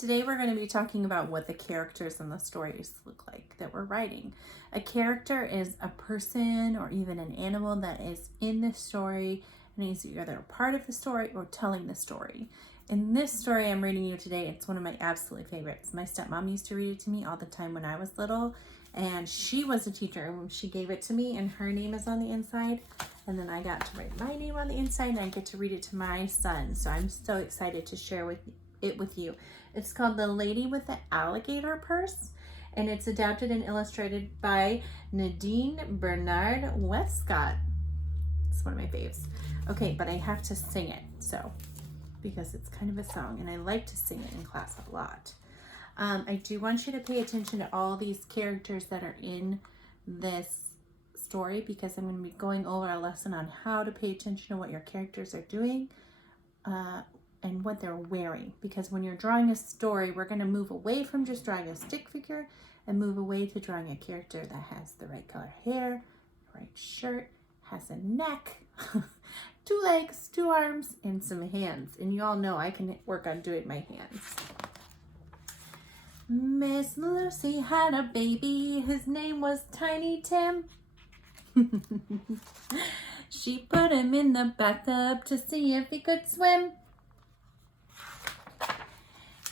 Today we're going to be talking about what the characters in the stories look like that we're writing. A character is a person or even an animal that is in the story and is either a part of the story or telling the story. In this story I'm reading you today, it's one of my absolute favorites. My stepmom used to read it to me all the time when I was little, and she was a teacher and she gave it to me, and her name is on the inside, and then I got to write my name on the inside and I get to read it to my son. So I'm so excited to share it with you. It's called The Lady with the Alligator Purse, and it's adapted and illustrated by Nadine Bernard Westcott. It's one of my faves. Okay, but I have to sing it, so because it's kind of a song and I like to sing it in class a lot. I do want you to pay attention to all these characters that are in this story, because I'm going to be going over a lesson on how to pay attention to what your characters are doing and what they're wearing. Because when you're drawing a story, we're going to move away from just drawing a stick figure and move away to drawing a character that has the right color hair, the right shirt, has a neck, 2 legs, 2 arms, and some hands. And you all know I can work on doing my hands. Miss Lucy had a baby, his name was Tiny Tim. She put him in the bathtub to see if he could swim.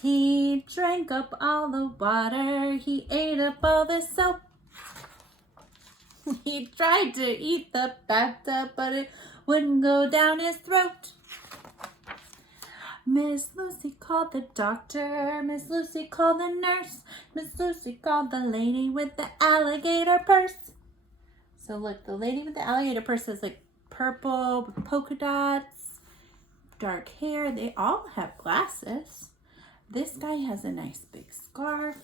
He drank up all the water, he ate up all the soap. He tried to eat the bathtub, but it wouldn't go down his throat. Miss Lucy called the doctor, Miss Lucy called the nurse, Miss Lucy called the lady with the alligator purse. So look, the lady with the alligator purse is like purple with polka dots, dark hair. They all have glasses. This guy has a nice big scarf.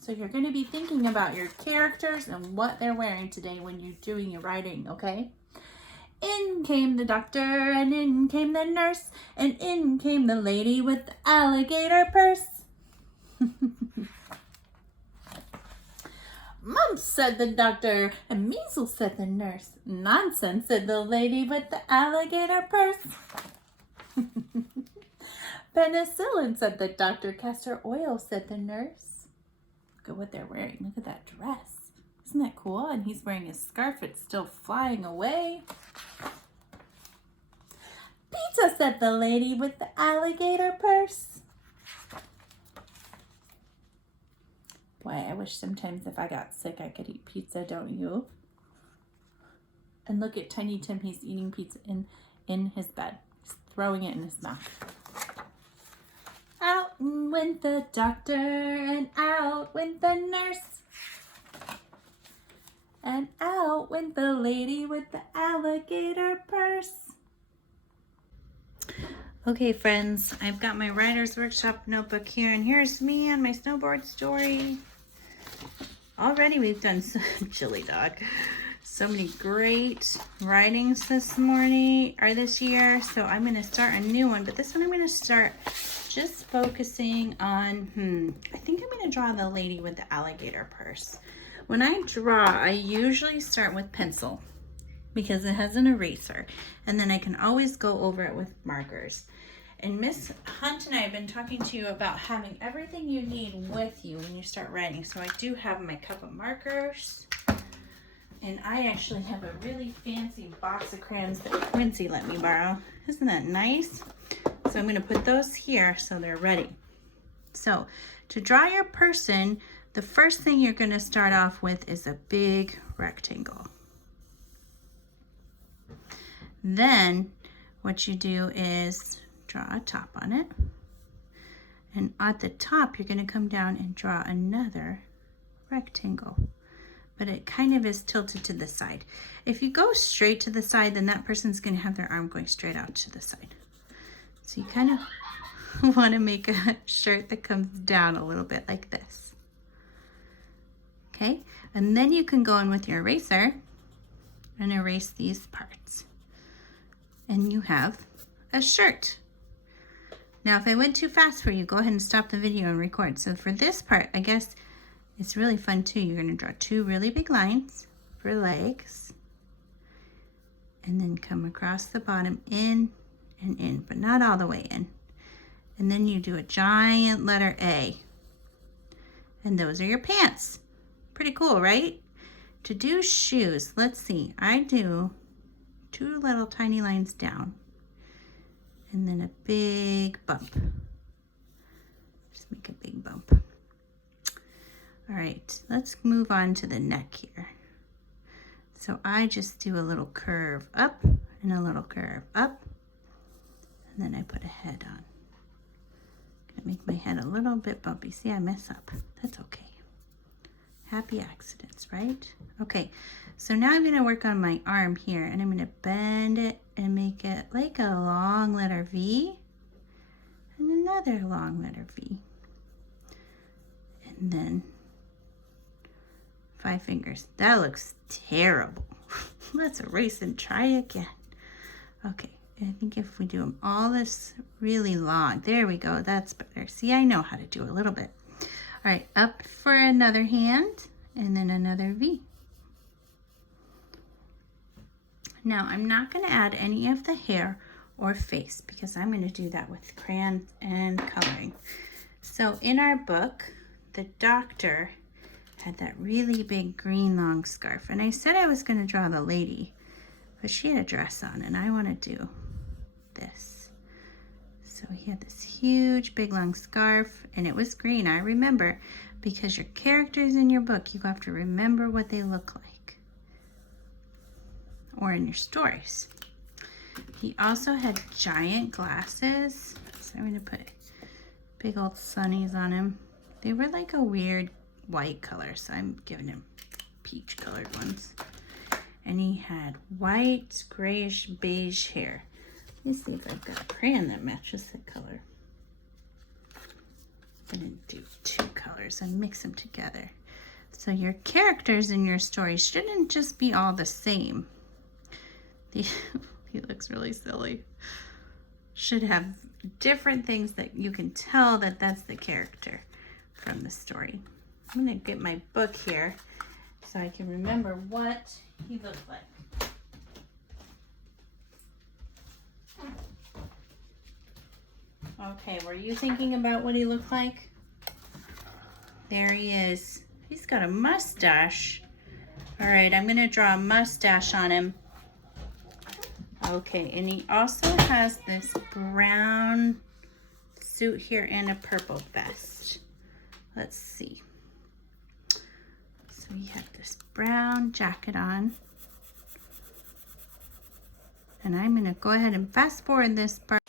So you're going to be thinking about your characters and what they're wearing today when you're doing your writing, okay? In came the doctor, and in came the nurse, and in came the lady with the alligator purse. Mumps, said the doctor, and measles, said the nurse. Nonsense, said the lady with the alligator purse. Penicillin, said the doctor. Castor oil, said the nurse. Look at what they're wearing. Look at that dress. Isn't that cool? And he's wearing his scarf. It's still flying away. Pizza, said the lady with the alligator purse. Boy, I wish sometimes if I got sick I could eat pizza, don't you? And look at Tiny Tim. He's eating pizza in his bed. He's throwing it in his mouth. Out went the doctor and out went the nurse. And out went the lady with the alligator purse. Okay, friends, I've got my Writer's Workshop notebook here, and here's me on my snowboard story. Already we've done some chili dog. So many great writings this morning or this year. So I'm going to start a new one, but this one I'm going to start just focusing on, I think I'm going to draw the lady with the alligator purse. When I draw, I usually start with pencil because it has an eraser, and then I can always go over it with markers. And Miss Hunt and I have been talking to you about having everything you need with you when you start writing. So I do have my cup of markers, and I actually have a really fancy box of crayons that Quincy let me borrow. Isn't that nice? So I'm going to put those here so they're ready. So to draw your person, the first thing you're going to start off with is a big rectangle. Then what you do is draw a top on it. And at the top, you're going to come down and draw another rectangle. But it kind of is tilted to the side. If you go straight to the side, then that person's going to have their arm going straight out to the side. So you kind of want to make a shirt that comes down a little bit like this. Okay, and then you can go in with your eraser and erase these parts. And you have a shirt. Now, if I went too fast for you, go ahead and stop the video and record. So for this part, I guess it's really fun too. You're going to draw 2 really big lines for legs, and then come across the bottom in and in, but not all the way in. And then you do a giant letter A. And those are your pants. Pretty cool, right? To do shoes, let's see. I do 2 little tiny lines down. And then a big bump. Just make a big bump. All right, let's move on to the neck here. So I just do a little curve up and a little curve up. And then I put a head on. Gonna make my head a little bit bumpy. See, I mess up. That's okay. Happy accidents, right? Okay, so now I'm gonna work on my arm here, and I'm gonna bend it and make it like a long letter V and another long letter V. And then 5 fingers. That looks terrible. Let's erase and try again. Okay. I think if we do them all this really long, there we go, that's better. See, I know how to do a little bit. All right, up for another hand, and then another V. Now, I'm not gonna add any of the hair or face because I'm gonna do that with crayons and coloring. So in our book, the doctor had that really big green long scarf, and I said I was gonna draw the lady, but she had a dress on, and I wanna do this. So he had this huge big long scarf, and it was green. I remember, because your characters in your book, you have to remember what they look like, or in your stories. He also had giant glasses, so I'm going to put big old sunnies on him. They were like a weird white color, so I'm giving him peach colored ones. And he had white, grayish, beige hair. Let me see if I've got a crayon that matches the color. I'm gonna do 2 colors and mix them together. So your characters in your story shouldn't just be all the same. He looks really silly. Should have different things that you can tell that that's the character from the story. I'm gonna get my book here so I can remember what he looked like. Okay, were you thinking about what he looked like? There he is. He's got a mustache. All right, I'm gonna draw a mustache on him. Okay, and he also has this brown suit here and a purple vest. Let's see. So we have this brown jacket on. And I'm gonna go ahead and fast forward this part.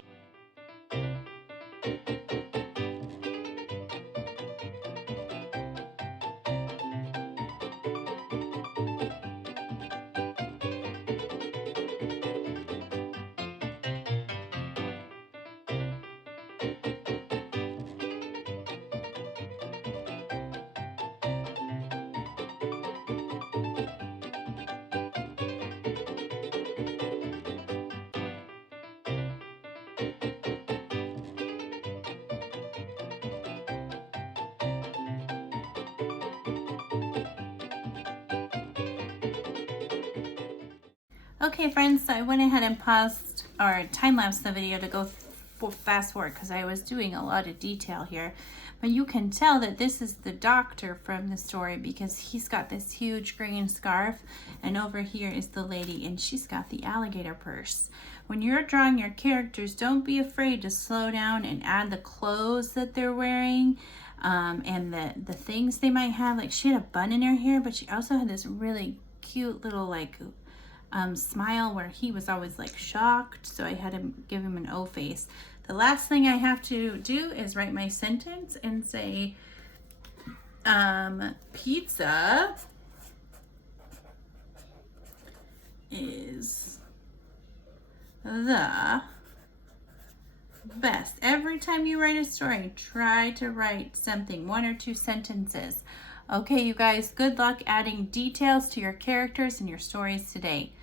Okay friends, so I went ahead and paused or time-lapsed the video to go fast forward because I was doing a lot of detail here. But you can tell that this is the doctor from the story because he's got this huge green scarf, and over here is the lady and she's got the alligator purse. When you're drawing your characters, don't be afraid to slow down and add the clothes that they're wearing and the things they might have. Like she had a bun in her hair, but she also had this really cute little like smile where he was always like shocked, so I had to give him an O face. The last thing I have to do is write my sentence and say pizza is the best. Every time you write a story, try to write something, 1 or 2 sentences. Okay, you guys, good luck adding details to your characters and your stories today.